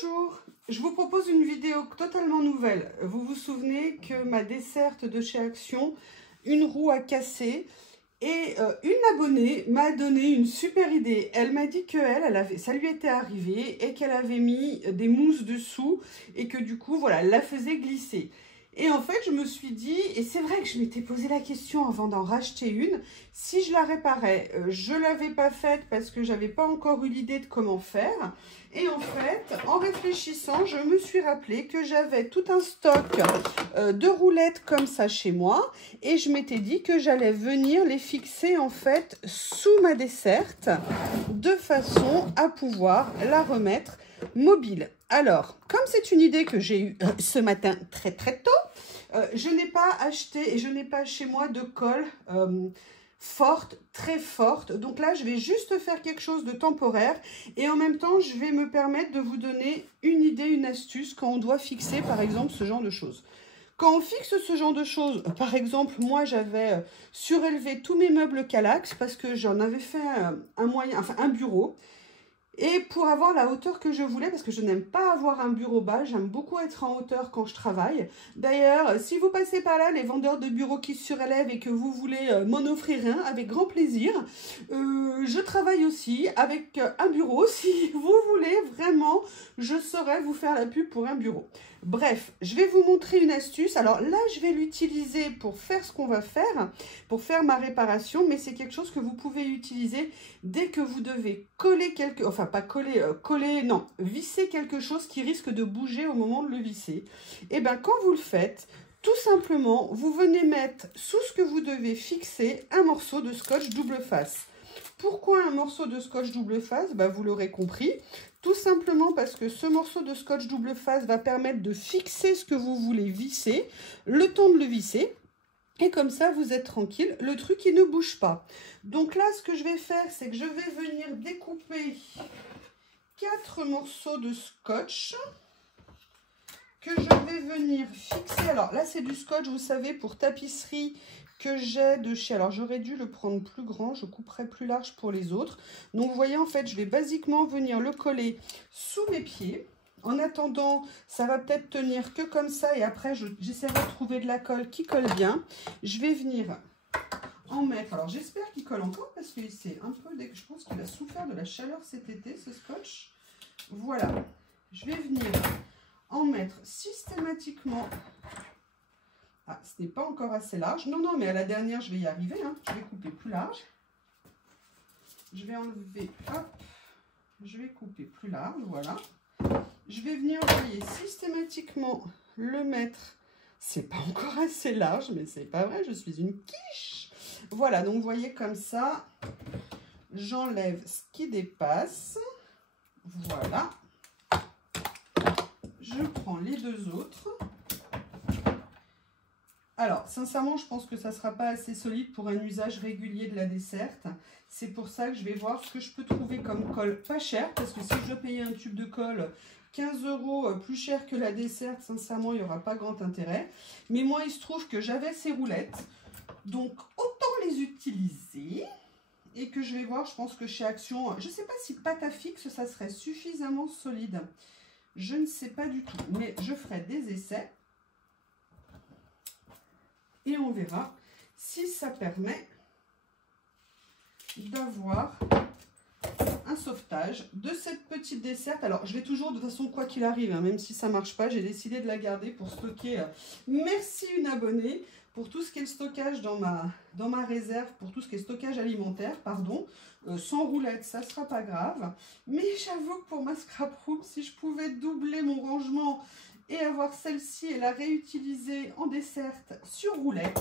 Bonjour, je vous propose une vidéo totalement nouvelle. Vous vous souvenez que ma desserte de chez Action, une roue a cassé et une abonnée m'a donné une super idée. Elle m'a dit que ça lui était arrivé et qu'elle avait mis des mousses dessous et que du coup, voilà, elle la faisait glisser. Et en fait, je me suis dit, et c'est vrai que je m'étais posé la question avant d'en racheter une, si je la réparais. Je ne l'avais pas faite parce que je n'avais pas encore eu l'idée de comment faire. Et en fait, en réfléchissant, je me suis rappelé que j'avais tout un stock de roulettes comme ça chez moi. Et je m'étais dit que j'allais venir les fixer en fait sous ma desserte de façon à pouvoir la remettre mobile. Alors, comme c'est une idée que j'ai eue ce matin très tôt, je n'ai pas acheté et je n'ai pas chez moi de colle forte, très forte. Donc là, je vais juste faire quelque chose de temporaire et en même temps, je vais me permettre de vous donner une idée, une astuce quand on doit fixer, par exemple, ce genre de choses. Quand on fixe ce genre de choses, par exemple, moi, j'avais surélevé tous mes meubles Kallax parce que j'en avais fait un bureau. Et pour avoir la hauteur que je voulais, parce que je n'aime pas avoir un bureau bas, j'aime beaucoup être en hauteur quand je travaille. D'ailleurs, si vous passez par là, les vendeurs de bureaux qui surélèvent et que vous voulez m'en offrir un, avec grand plaisir. Je travaille aussi avec un bureau. Si vous voulez, vraiment, je saurais vous faire la pub pour un bureau. Bref, je vais vous montrer une astuce. Alors là, je vais l'utiliser pour faire ce qu'on va faire, pour faire ma réparation, mais c'est quelque chose que vous pouvez utiliser dès que vous devez coller quelque... Enfin, pas coller, non, visser quelque chose qui risque de bouger au moment de le visser. Et bien, quand vous le faites, tout simplement, vous venez mettre sous ce que vous devez fixer un morceau de scotch double face. Pourquoi un morceau de scotch double face? Ben, vous l'aurez compris. Tout simplement parce que ce morceau de scotch double face va permettre de fixer ce que vous voulez visser, le temps de le visser. Et comme ça, vous êtes tranquille, le truc, il ne bouge pas. Donc là, ce que je vais faire, c'est que je vais venir découper 4 morceaux de scotch que je vais venir fixer. Alors là, c'est du scotch, vous savez, pour tapisserie que j'ai de chez... Alors, j'aurais dû le prendre plus grand, je couperai plus large pour les autres. Donc, vous voyez, en fait, je vais basiquement venir le coller sous mes pieds. En attendant, ça va peut-être tenir que comme ça et après, j'essaierai de trouver de la colle qui colle bien. Je vais venir en mettre... Alors, j'espère qu'il colle encore parce que c'est un peu... Je pense qu'il a souffert de la chaleur cet été, ce scotch. Voilà. Je vais venir en mettre systématiquement... Ah, ce n'est pas encore assez large. Non, non, mais à la dernière, je vais y arriver. Hein. Je vais couper plus large. Je vais enlever... Hop. Je vais couper plus large, voilà. Je vais venir, vous voyez, systématiquement le mettre. C'est pas encore assez large, mais c'est pas vrai, je suis une quiche. Voilà, donc vous voyez comme ça, j'enlève ce qui dépasse. Voilà. Je prends les deux autres. Alors, sincèrement, je pense que ça ne sera pas assez solide pour un usage régulier de la desserte. C'est pour ça que je vais voir ce que je peux trouver comme colle pas cher. Parce que si je dois payer un tube de colle 15 € plus cher que la desserte, sincèrement, il n'y aura pas grand intérêt. Mais moi, il se trouve que j'avais ces roulettes. Donc, autant les utiliser. Et que je vais voir, je pense que chez Action, je ne sais pas si pâte à fixe, ça serait suffisamment solide. Je ne sais pas du tout. Mais je ferai des essais. Et on verra si ça permet d'avoir un sauvetage de cette petite desserte. Alors, je vais toujours, de toute façon, quoi qu'il arrive, hein, même si ça ne marche pas, j'ai décidé de la garder pour stocker. Merci une abonnée pour tout ce qui est le stockage dans ma réserve, pour tout ce qui est stockage alimentaire, pardon. Sans roulette, ça ne sera pas grave. Mais j'avoue que pour ma scrap room, si je pouvais doubler mon rangement et avoir celle-ci et la réutiliser en desserte sur roulette,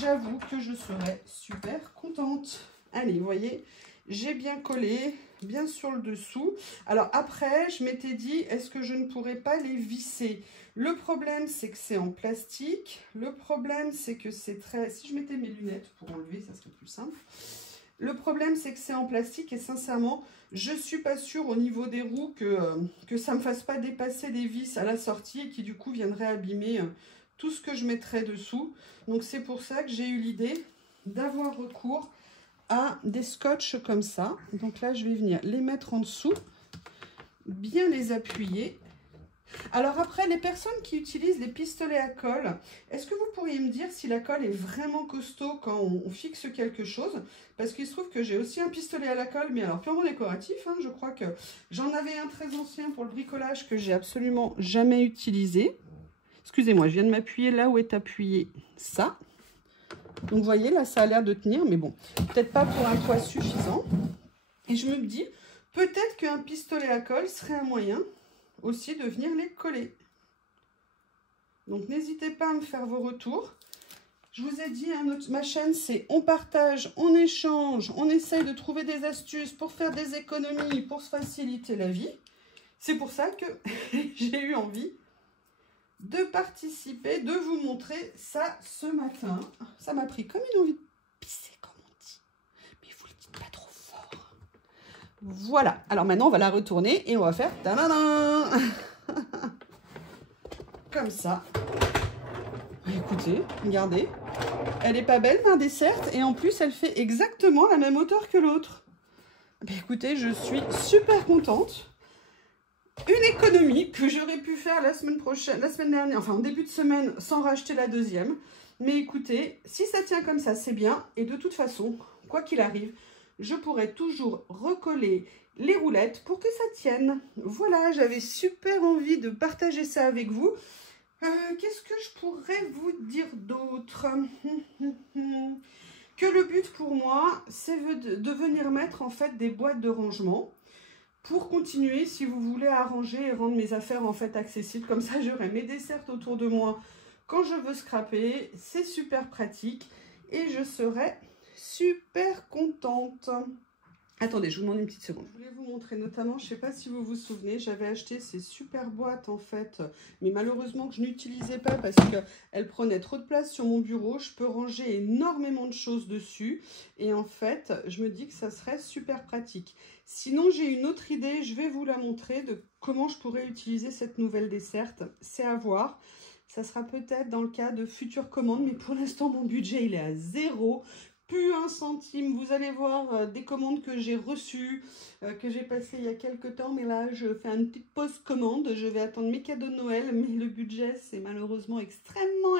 j'avoue que je serais super contente. Allez, vous voyez, j'ai bien collé, bien sur le dessous. Alors après, je m'étais dit, est-ce que je ne pourrais pas les visser? Le problème, c'est que c'est en plastique. Le problème, c'est que c'est très... Si je mettais mes lunettes pour enlever, ça serait plus simple. Le problème, c'est que c'est en plastique et sincèrement, je ne suis pas sûre au niveau des roues que ça ne me fasse pas dépasser les vis à la sortie et qui du coup viendraient abîmer tout ce que je mettrais dessous. Donc c'est pour ça que j'ai eu l'idée d'avoir recours à des scotch comme ça. Donc là, je vais venir les mettre en dessous. bien les appuyer. Alors après, les personnes qui utilisent des pistolets à colle, est-ce que vous pourriez me dire si la colle est vraiment costaud quand on fixe quelque chose? Parce qu'il se trouve que j'ai aussi un pistolet à la colle, mais alors purement décoratif, hein, je crois que j'en avais un très ancien pour le bricolage que j'ai absolument jamais utilisé. Excusez-moi, je viens de m'appuyer là où est appuyé ça. Donc vous voyez, là ça a l'air de tenir, mais bon, peut-être pas pour un poids suffisant. Et je me dis, peut-être qu'un pistolet à colle serait un moyen aussi de venir les coller. Donc n'hésitez pas à me faire vos retours. Je vous ai dit, hein, ma chaîne c'est on partage, on échange, on essaye de trouver des astuces pour faire des économies, pour se faciliter la vie. C'est pour ça que j'ai eu envie de participer, de vous montrer ça ce matin. Ça m'a pris comme une envie de pisser, comme on dit. Mais vous le dites pas trop fort. Voilà. Alors maintenant, on va la retourner et on va faire tadadam. Comme ça. Écoutez, regardez. Elle est pas belle, ma dessert. Et en plus, elle fait exactement la même hauteur que l'autre. Écoutez, je suis super contente. Une économie que j'aurais pu faire la semaine prochaine, la semaine dernière, enfin en début de semaine, sans racheter la deuxième. Mais écoutez, si ça tient comme ça, c'est bien. Et de toute façon, quoi qu'il arrive, je pourrais toujours recoller les roulettes pour que ça tienne. Voilà, j'avais super envie de partager ça avec vous. Qu'est-ce que je pourrais vous dire d'autre? Que le but pour moi, c'est de venir mettre en fait des boîtes de rangement. Pour continuer, si vous voulez arranger et rendre mes affaires en fait accessibles, comme ça j'aurai mes desserts autour de moi quand je veux scraper, c'est super pratique et je serai super contente. Attendez, je vous demande une petite seconde. Je voulais vous montrer notamment, je ne sais pas si vous vous souvenez, j'avais acheté ces super boîtes en fait, mais malheureusement que je n'utilisais pas parce qu'elles prenaient trop de place sur mon bureau. Je peux ranger énormément de choses dessus et en fait, je me dis que ça serait super pratique. Sinon, j'ai une autre idée, je vais vous la montrer de comment je pourrais utiliser cette nouvelle desserte. C'est à voir. Ça sera peut-être dans le cas de futures commandes, mais pour l'instant, mon budget, il est à 0. Plus un centime. Vous allez voir des commandes que j'ai reçues, que j'ai passées il y a quelques temps. Mais là, je fais une petite pause commande. Je vais attendre mes cadeaux de Noël. Mais le budget, c'est malheureusement extrêmement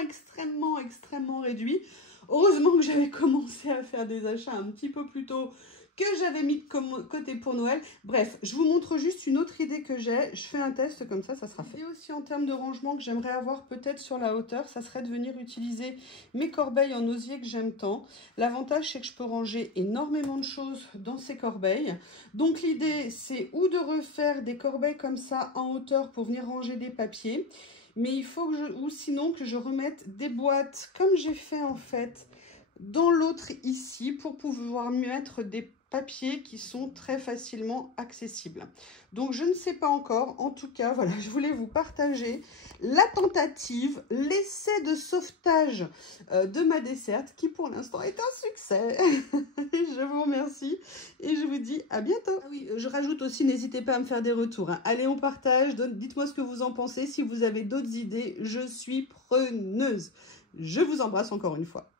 réduit. Heureusement que j'avais commencé à faire des achats un petit peu plus tôt, que j'avais mis de côté pour Noël. Bref, je vous montre juste une autre idée que j'ai. Je fais un test comme ça sera fait. Et aussi en termes de rangement que j'aimerais avoir peut-être sur la hauteur, ça serait de venir utiliser mes corbeilles en osier que j'aime tant. L'avantage, c'est que je peux ranger énormément de choses dans ces corbeilles. Donc l'idée, c'est ou de refaire des corbeilles comme ça en hauteur pour venir ranger des papiers. Mais il faut que ou sinon que je remette des boîtes comme j'ai fait en fait dans l'autre ici pour pouvoir mettre des papiers qui sont très facilement accessibles. Donc je ne sais pas encore, en tout cas voilà, je voulais vous partager la tentative, l'essai de sauvetage de ma desserte qui pour l'instant est un succès. Je vous remercie et je vous dis à bientôt. Ah oui, je rajoute aussi, n'hésitez pas à me faire des retours, hein. Allez, on partage, dites-moi ce que vous en pensez, si vous avez d'autres idées, je suis preneuse. Je vous embrasse encore une fois.